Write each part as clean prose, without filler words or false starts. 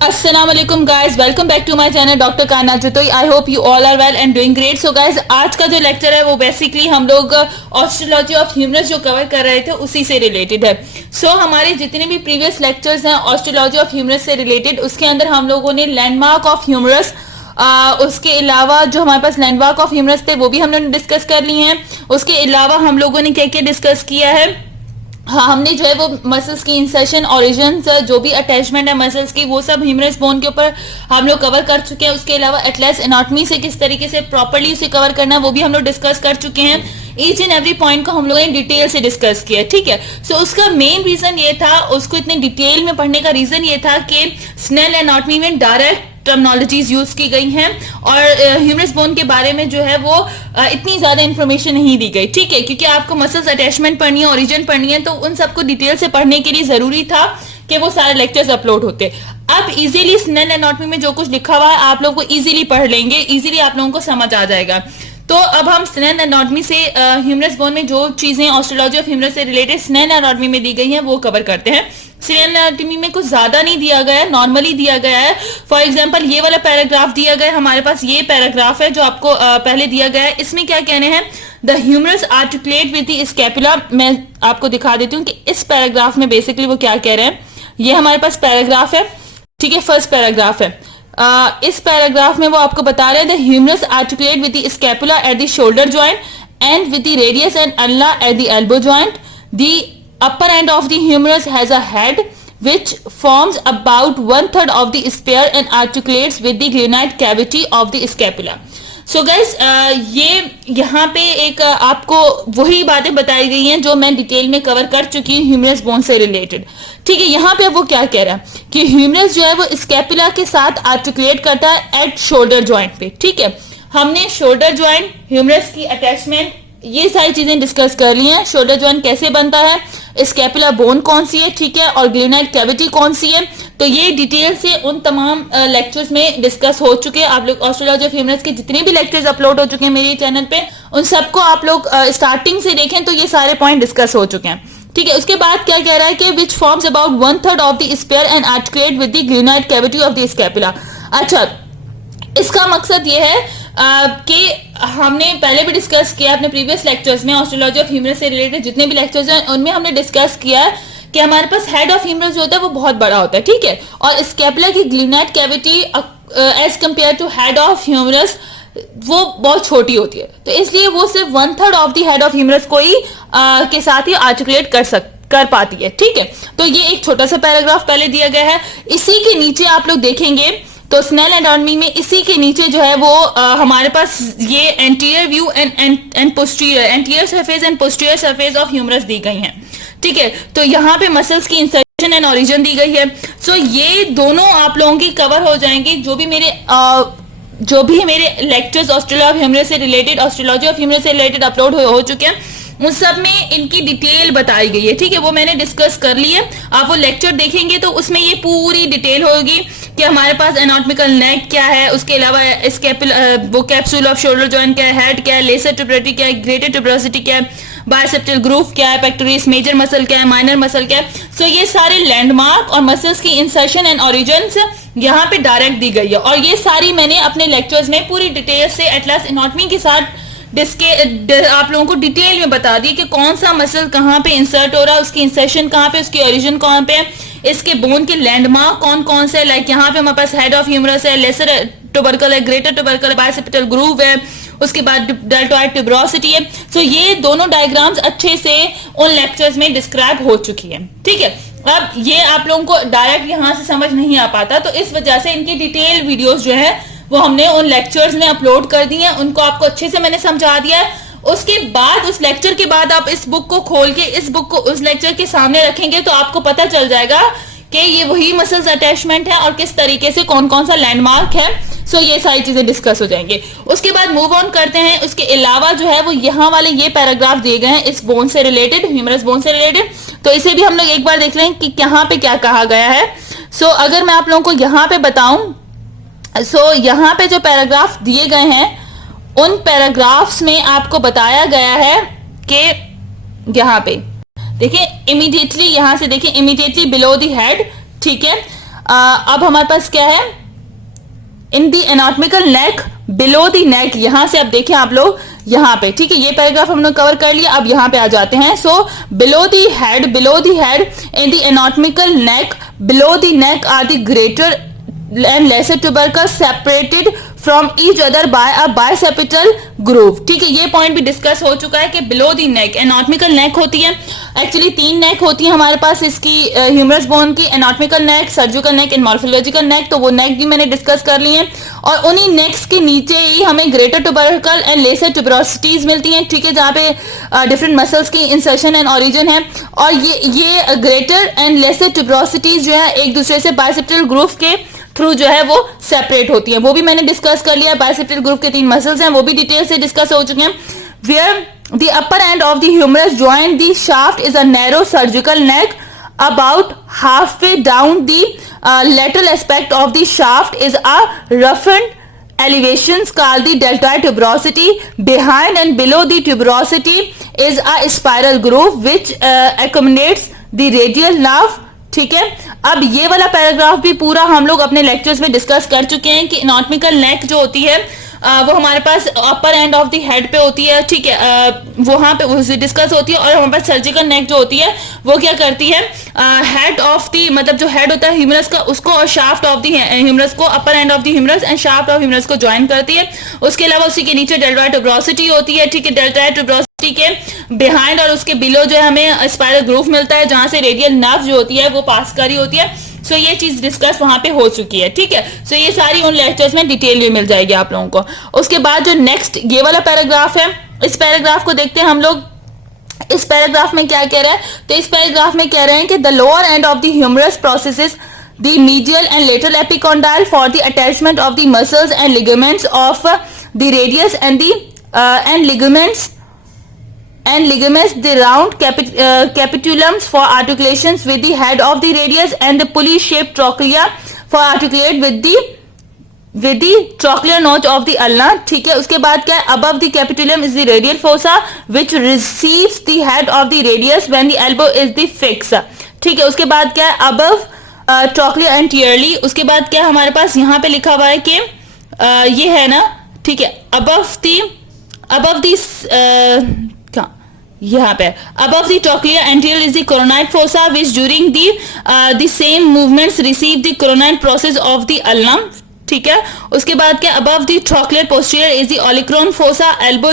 अस्सलाम वालेकुम guys, welcome back to my channel doctor Kana Jutoi. I hope you all are well and doing great. So guys, आज का जो lecture है वो बेसिकली हम लोग ऑस्ट्रोलॉजी ऑफ ह्यूमरस जो कवर कर रहे थे उसी से रिलेटेड है। सो हमारे जितने भी प्रीवियस लेक्चर्स हैं ऑस्ट्रोलॉजी ऑफ ह्यूमरस से रिलेटेड, उसके अंदर हम लोगों ने लैंडमार्क ऑफ ह्यूमरस, उसके अलावा जो हमारे पास लैंडमार्क ऑफ ह्यूमरस थे वो भी हम लोगों ने डिस्कस कर लिए हैं। उसके अलावा हम लोगों ने क्या क्या डिस्कस किया है, हाँ, हमने जो है वो मसल्स की इंसर्शन, ओरिजिन, जो भी अटैचमेंट है मसल्स की, वो सब ह्यूमरस बोन के ऊपर हम लोग कवर कर चुके हैं। उसके अलावा एटलस एनाटॉमी से किस तरीके से प्रॉपर्ली उसे कवर करना है वो भी हम लोग डिस्कस कर चुके हैं। ईच एंड एवरी पॉइंट को हम लोगों ने डिटेल से डिस्कस किया, ठीक है। सो उसका मेन रीजन ये था, उसको इतने डिटेल में पढ़ने का रीजन ये था कि स्नेल एनाटॉमी में डायरेक्ट टर्मिनोलॉजीज यूज की गई हैं और ह्यूमरस बोन के बारे में जो है वो इतनी ज्यादा इंफॉर्मेशन नहीं दी गई, ठीक है, क्योंकि आपको मसल्स अटैचमेंट पढ़नी है, ओरिजिन पढ़नी है, तो उन सबको डिटेल से पढ़ने के लिए जरूरी था कि वो सारे लेक्चर्स अपलोड होते। अब इजीली स्नेल एनाटॉमी में जो कुछ लिखा हुआ है आप लोग को इजीली पढ़ लेंगे, इजीली आप लोगों को समझ आ जाएगा। तो अब हम स्नेल एनाटॉमी से ह्यूमरस बोन में जो चीजें ऑस्ट्रोलॉजी ऑफ ह्यूमरस से रिलेटेड स्नेल एनाटॉमी में दी गई हैं वो कवर करते हैं। स्नेल एनाटॉमी में कुछ ज्यादा नहीं दिया गया है, नॉर्मली दिया गया है। फॉर एग्जांपल ये वाला पैराग्राफ दिया गया है, हमारे पास ये पैराग्राफ है जो आपको पहले दिया गया है। इसमें क्या कहने हैं, the humerus articulate with the scapula. मैं आपको दिखा देती हूँ कि इस पैराग्राफ में बेसिकली वो क्या कह रहे हैं। ये हमारे पास पैराग्राफ है, ठीक है, फर्स्ट पैराग्राफ है। इस पैराग्राफ में वो आपको बता रहे हैं the humerus articulate with the scapula at the shoulder joint and with the radius and ulna at the elbow joint. The upper end of the humerus has a head which forms about 1/3 of the sphere and articulates with the glenoid cavity of the scapula. So guys, ये यहाँ पे एक आपको वही बातें बताई गई हैं जो मैं डिटेल में कवर कर चुकी हूँ ह्यूमरस बोन से रिलेटेड, ठीक है। यहाँ पे वो क्या कह रहा है कि ह्यूमरस जो है वो स्कैपुला के साथ आर्टिकुलेट करता है एट शोल्डर जॉइंट पे, ठीक है। हमने शोल्डर जॉइंट, ह्यूमरस की अटैचमेंट, ये सारी चीजें डिस्कस कर ली हैं। शोल्डर जॉइंट कैसे बनता है, स्कैपुला बोन कौन सी है, ठीक है, और ग्लेनाइड कैविटी कौन सी है, तो ये डिटेल से उन तमाम लेक्चर्स में डिस्कस हो चुके हैं। आप लोग ऑस्ट्रोलॉजी ऑफ ह्यूमरस के जितने भी लेक्चर्स अपलोड हो चुके हैं मेरे चैनल पे, उन सबको आप लोग स्टार्टिंग से देखें तो ये सारे पॉइंट डिस्कस हो चुके हैं, ठीक है। उसके बाद क्या कह रहा है कि which forms about 1/3 of the sphere and articulate with the glenoid cavity of the scapula. अच्छा, इसका मकसद ये है कि हमने पहले भी डिस्कस किया अपने प्रीवियस लेक्चर्स में, ऑस्ट्रोलॉजी ऑफ ह्यूमरस से रिलेटेड जितने भी लेक्चर्स हैं उनमें हमने डिस्कस किया कि हमारे पास हेड ऑफ ह्यूमरस जो होता है वो बहुत बड़ा होता है, ठीक है, और स्कैपुला की glenoid cavity as compare to head of humerus वो बहुत छोटी होती है, तो इसलिए वो सिर्फ 1/3 of the head of humerus को ही के साथ ही आर्टिकुलेट कर पाती है, ठीक है। तो ये एक छोटा सा पैराग्राफ पहले दिया गया है। इसी के नीचे आप लोग देखेंगे तो स्नेल एनाटॉमी में इसी के नीचे जो है वो हमारे पास ये anterior view and posterior, anterior surface and posterior surface of humerus दी गई हैं, ठीक है। तो यहाँ पे मसल्स की इंसर्शन एंड ओरिजिन दी गई है। सो ये दोनों आप लोगों की कवर हो जाएंगी। जो भी मेरे लेक्चर्स ऑस्ट्रोलॉजी ऑफ ह्यूमरस से रिलेटेड अपलोड हो चुके हैं उन सब में इनकी डिटेल बताई गई है, ठीक है, वो मैंने डिस्कस कर ली है। आप वो लेक्चर देखेंगे तो उसमें ये पूरी डिटेल होगी कि हमारे पास एनाटॉमिकल नेक क्या है, उसके अलावा वो कैप्सूल ऑफ शोल्डर जॉइंट क्या है, हेड क्या है, लेसर ट्यूबरोसिटी क्या है, ग्रेटर ट्यूबरोसिटी क्या है, बाइसेप्टल ग्रूव क्या है, पेक्टोरिस मेजर मसल क्या है, माइनर मसल क्या है। सो ये सारे लैंडमार्क और मसल्स की इंसर्शन एंड ओरिजिन्स यहाँ पे डायरेक्ट दी गई है और ये सारी मैंने अपने लेक्चर्स में पूरी डिटेल से एटलस एनाटॉमी के साथ आप लोगों को डिटेल में बता दी कि कौन सा मसल कहाँ पे इंसर्ट हो रहा है, उसकी इंसर्शन कहाँ पे, उसकी ओरिजिन कहाँ पे, इसके बोन के लैंडमार्क कौन कौन से, लाइक यहाँ पे हमारे पास हेड ऑफ ह्यूमरस है, लेसर ट्यूबरकल है, ग्रेटर ट्यूबरकल है, बाइसेप्टल ग्रूव है, उसके बाद डेल्टॉइड ट्यूबरोसिटी है। सो ये दोनों डायग्राम्स अच्छे से उन लेक्चर्स में डिस्क्राइब हो चुकी है, ठीक है। अब ये आप लोगों को डायरेक्ट यहाँ से समझ नहीं आ पाता, तो इस वजह से इनकी डिटेल वीडियोस जो है वो हमने उन लेक्चर्स में अपलोड कर दी हैं, उनको आपको अच्छे से मैंने समझा दिया है। उसके बाद उस लेक्चर के बाद आप इस बुक को खोल के इस बुक को उस लेक्चर के सामने रखेंगे तो आपको पता चल जाएगा कि ये वही मसल्स अटैचमेंट है और किस तरीके से कौन कौन सा लैंडमार्क है। सो ये सारी चीजें डिस्कस हो जाएंगे। उसके बाद मूव ऑन करते हैं। उसके अलावा जो है वो यहाँ वाले ये पैराग्राफ दिए गए हैं इस बोन से रिलेटेड, ह्यूमरस बोन से रिलेटेड, तो इसे भी हम लोग एक बार देख लें कि यहाँ पे क्या कहा गया है। सो अगर मैं आप लोगों को यहाँ पे बताऊं, यहाँ पे जो पैराग्राफ दिए गए हैं उन पैराग्राफ्स में आपको बताया गया है कि यहाँ पे देखिए इमीडिएटली, यहाँ से देखिए इमीडिएटली बिलो द हेड, ठीक है, अब हमारे पास क्या है, इन the anatomical neck below the नेक, यहां से अब देखें आप लोग यहां पे, ठीक है, ये पैराग्राफ हमने कवर कर लिया। अब यहां पे आ जाते हैं। So below the head in the anatomical neck below the neck are the greater and lesser tubercles separated from each other by a bicipital groove. ठीक है, ये पॉइंट भी डिस्कस हो चुका है कि बिलो दी नेक एनाटॉमिकल नेक होती है, एक्चुअली 3 नेक होती है हमारे पास इसकी ह्यूमरस बोन की, anatomical neck, surgical neck and morphological neck, तो वो नेक भी मैंने डिस्कस कर ली है। और उन्हीं नेक्स के नीचे ही हमें ग्रेटर ट्यूबरकल एंड लेसर ट्यूबरोसिटीज मिलती हैं, ठीक है, जहाँ पे डिफरेंट मसल्स की इंसर्शन एंड ओरिजिन है। और ये ग्रेटर एंड लेसर ट्यूबरोसिटीज जो है एक दूसरे से बाइसेप्टल ग्रूव के थ्रू जो है वो सेपरेट होती है, वो भी मैंने डिस्कस कर लिया। बाइसेप्टल ग्रूव के 3 मसल्स हैं, वो भी डिटेल से डिस्कस हो चुके हैं। Where the upper end of the humerus join the shaft is a narrow surgical neck about halfway down the lateral aspect of the shaft is a roughened elevations called the deltoid tuberosity. Behind and below the tuberosity is a spiral groove which accommodates the radial nerve. ठीक है, अब ये वाला paragraph भी पूरा हम लोग अपने लेक्चर्स में डिस्कस कर चुके हैं कि एनाटॉमिकल नेक जो होती है वो हमारे पास अपर एंड ऑफ द हेड पे होती है, ठीक है, वहां पे वो डिस्कस होती है। और हमारे पास सर्जिकल नेक जो होती है वो क्या करती है, हेड ऑफ द, मतलब जो हेड होता है ह्यूमरस का उसको, और शाफ्ट ऑफ द ह्यूमरस को, upper end of the humerus and shaft of humerus को ज्वाइन करती है। उसके अलावा उसी के नीचे डेल्टॉइड ट्यूबरोसिटी होती है, ठीक है, डेल्टॉइड ट्यूबरोसिटी के बिहाइंड और उसके बिलो जो है हमें स्पाइरल ग्रूव मिलता है, जहां से रेडियल नर्व जो होती है वो पास करी होती है। सो ये चीज डिस्कस वहां पे हो चुकी है, ठीक है। सो ये सारी उन लेक्चर्स में डिटेल में मिल जाएगी आप लोगों को। उसके बाद जो नेक्स्ट ये वाला पैराग्राफ है, इस पैराग्राफ को देखते हैं हम लोग। इस पैराग्राफ में क्या कह रहा है, तो इस पैराग्राफ में कह रहे हैं कि the lower end of the humerus processes the medial and lateral epicondyle for the attachment of the muscles and ligaments of the radius and ligaments the round capitulums for articulations with the head of the radius and the pulley shaped trochlea for articulate with the trochlear notch of the ulna। ठीक है, उसके बाद क्या है, above the capitulum is the radial fossa which receives the head of the radius when the elbow is the fix। ठीक है, उसके बाद क्या है, above ट्रॉक्लिया एंटीरियरली। उसके बाद क्या हमारे पास यहाँ पे लिखा हुआ है कि ये है ना, ठीक है, अबव दिस यहाँ पे above the trochlea anterior is the coronoid fossa which during the same movements receive the coronoid process of the ulna. ठीक है, उसके बाद क्या, above the trochlear posterior is the olecranon fossa elbow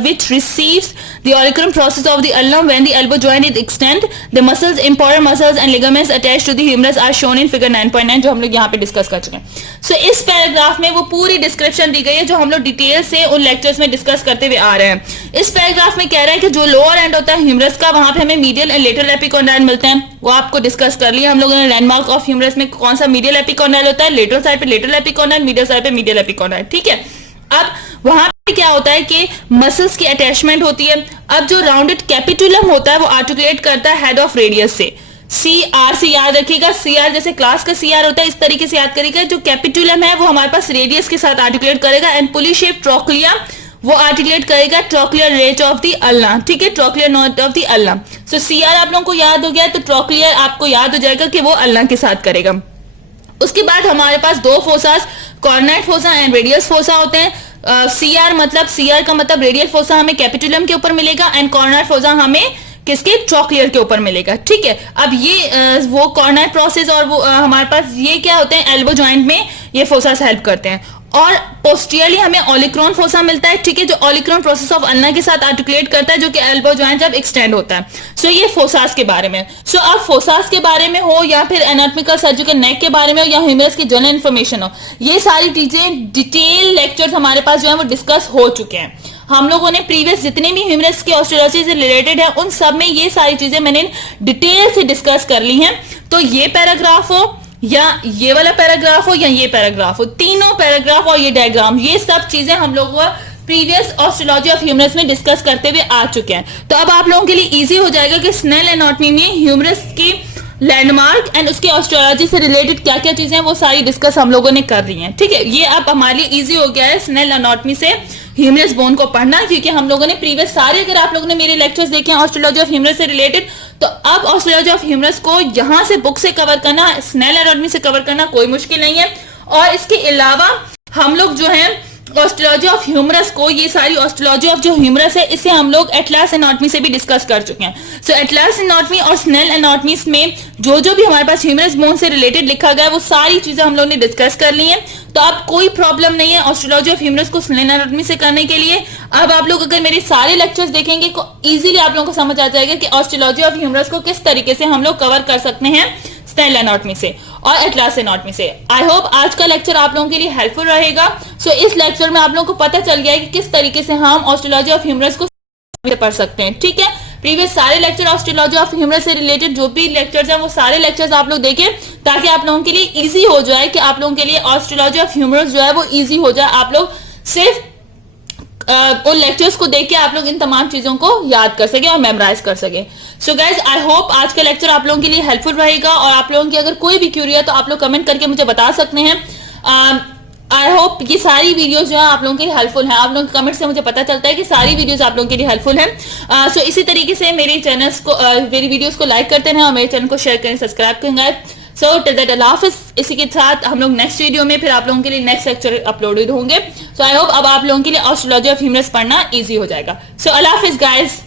which receives the olecranon process of the ulnum when the elbow joint is extend the muscles important muscles and ligaments attached to the humerus are shown in figure 9.9 जो हम लोग यहाँ पे discuss कर चुके हैं। सो इस paragraph में वो पूरी डिस्क्रिप्शन दी गई है जो हम लोग डिटेल से उन लेक्चर्स में डिस्कस करते हुए आ रहे हैं। इस पैराग्राफ में कह रहा है कि जो लोअर एंड होता है ह्यूमरस का, वहां पे हमें मीडियल एंड लेटरल एपिकॉन्डाइल मिलते हैं, वो आपको डिस्कस कर लिया हम लोगों ने। लैंडमार्क ऑफ ह्यूमरस में कौन सा मीडियल एपिकॉन्डाइल होता है, लेटरल साइड पे लेटरल एपिकॉन्डाइल, मीडियल साइड पे मीडियल एपिकॉन्डाइल। ठीक है, अब वहां पे क्या होता है कि मसल्स की अटैचमेंट होती है। अब जो राउंडेड कैपिटुलम होता है वो आर्टिकुलेट करता है हेड ऑफ रेडियस से। CR से याद रखिएगा, CR जैसे क्लास का CR होता है इस तरीके से याद करिएगा। जो कैपिटुलम है वो हमारे पास रेडियस के साथ आर्टिकुलेट करेगा एंड पुली शेप ट्रॉक्लिया वो आर्टिकुलेट करेगा trochlear reach of the ulna. ठीक है, trochlear note of the ulna. So CR आप लोगों को याद हो गया तो ट्रॉक्लियर आपको याद हो जाएगा कि वो अल्ना के साथ करेगा। उसके बाद हमारे पास 2 फोसास, कॉर्नाइड फोसा एंड रेडियस फोसा होते हैं। CR मतलब, CR का मतलब रेडियल फोसा हमें कैपिटुलम के ऊपर मिलेगा एंड कॉर्नाइड फोसा हमें किसके, ट्रॉक्लियर के ऊपर मिलेगा। ठीक है, अब ये वो कॉर्नाइड प्रोसेस और वो हमारे पास ये क्या होते हैं, एल्बो जॉइंट में ये फोसास हेल्प करते हैं। और पोस्टीरियरली हमें ओलिक्रॉन फोसा मिलता है, ठीक है, जो ओलिक्रॉन प्रोसेस ऑफ अल्ना के साथ आर्टिकुलेट करता है, जो कि एल्बो जॉइंट जब एक्सटेंड होता है। सो ये फोसास के बारे में। सो अब फोसास के बारे में हो या फिर एनाटॉमिकल सर्जिकल नेक के बारे में हो या ह्यूमरस की जनरल इन्फॉर्मेशन हो, ये सारी चीजें डिटेल लेक्चर्स हमारे पास जो है वो डिस्कस हो चुके हैं। हम लोगों ने प्रीवियस जितने भी ह्यूमरस की ऑस्टियोलॉजी से रिलेटेड है उन सब में ये सारी चीजें मैंने डिटेल से डिस्कस कर ली हैं। तो ये पैराग्राफ हो या ये वाला पैराग्राफ हो या ये पैराग्राफ हो, तीनों पैराग्राफ और ये डायग्राम, ये सब चीजें हम लोग प्रीवियस ऑस्टियोलॉजी ऑफ ह्यूमरस में डिस्कस करते हुए आ चुके हैं। तो अब आप लोगों के लिए इजी हो जाएगा कि स्नेल एनाटॉमी में ह्यूमरस की लैंडमार्क एंड उसकी ऑस्टियोलॉजी से रिलेटेड क्या क्या चीजें हैं वो सारी डिस्कस हम लोगों ने कर ली हैं। ठीक है, ये अब हमारे लिए इजी हो गया है स्नेल एनाटॉमी से ह्यूमरस बोन को पढ़ना, क्योंकि हम लोगों ने प्रीवियस सारे, अगर आप लोगों ने मेरे लेक्चर्स देखे हैं ऑस्टियोलॉजी ऑफ ह्यूमरस से रिलेटेड, तो अब ऑस्ट्रोलॉजी ऑफ ह्यूमरस को यहाँ से बुक से कवर करना, स्नेल एनाटॉमी से कवर करना कोई मुश्किल नहीं है। और इसके अलावा हम लोग जो है ऑस्ट्रोलॉजी ऑफ ह्यूमरस को, ये सारी ऑस्ट्रोलॉजी ऑफ जो ह्यूमरस है, इसे हम लोग एटलास एनाटॉमी से भी डिस्कस कर चुके हैं। सो एटलास एनाटॉमी और स्नेल एनाटॉमी में जो भी हमारे पास ह्यूमरस बोन से रिलेटेड लिखा गया है वो सारी चीजें हम लोग ने डिस्कस कर ली है। तो अब कोई प्रॉब्लम नहीं है ऑस्ट्रोलॉजी ऑफ ह्यूमरस को स्नेल एनाटॉमी से करने के लिए। अब आप लोग अगर मेरे सारे लेक्चर्स देखेंगे तो इजीली आप लोगों को समझ आ जाएगा कि ऑस्ट्रोलॉजी ऑफ ह्यूमरस को किस तरीके से हम लोग कवर कर सकते हैं स्नेल एनाटॉमी से और एटलास एनाटॉमी से। आई होप आज का लेक्चर आप लोगों के लिए हेल्पफुल रहेगा। सो इस लेक्चर में आप लोगों को पता चल गया है कि किस तरीके से हम ऑस्ट्रोलॉजी ऑफ ह्यूमरस को पढ़ सकते हैं। ठीक है, प्रीवियस सारे लेक्चर ऑस्ट्रोलॉजी ऑफ ह्यूमरस से रिलेटेड जो भी लेक्चर्स हैं वो सारे लेक्चर्स आप लोग देखें, ताकि आप लोगों के लिए इजी हो जाए, कि आप लोगों के लिए ऑस्ट्रोलॉजी ऑफ ह्यूमरस जो है वो इजी हो जाए। आप लोग सिर्फ उन लेक्चर्स को देख के आप लोग इन तमाम चीजों को याद कर सके और मेमोराइज कर सके। सो गाइज, आई होप आज का लेक्चर आप लोगों के लिए हेल्पफुल रहेगा। और आप लोगों की अगर कोई भी क्यूरी है तो आप लोग कमेंट करके मुझे बता सकते हैं। आई होप ये सारी वीडियोस जो है आप लोगों के लिए हेल्पफुल हैं। आप लोगों के कमेंट से मुझे पता चलता है कि सारी वीडियोस आप लोगों के लिए हेल्पफुल हैं। सो इसी तरीके से मेरे चैनल्स को, मेरी वीडियोस को लाइक करते रहें और मेरे चैनल को शेयर करें, सब्सक्राइब करेंगे। सो टिल दैट, अल्लाह हाफिज़। इसी के साथ हम लोग नेक्स्ट वीडियो में फिर आप लोगों के लिए नेक्स्ट लेक्चर अपलोडेड होंगे। सो आई होप अब आप लोगों के लिए ऑस्ट्रोलॉजी ऑफ ह्यूमरस पढ़ना ईजी हो जाएगा। सो अल्लाह हाफिज़ गाइज।